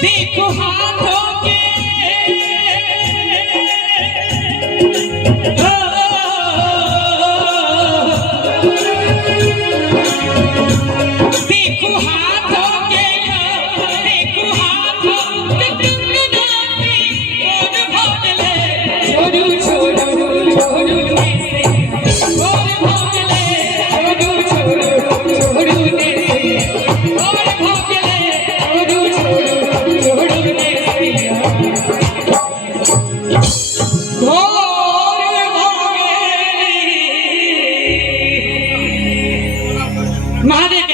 देखो हाथों के देखो हाथों के देखो हाथों के कंगनाती और भागले छोड़ू छोड़ू छोड़ू ऐसे और भागले छोड़ू छोड़ू छोड़ू ऐसे और भागले छोड़ू छोड़ू छोड़ू ऐसे महादेव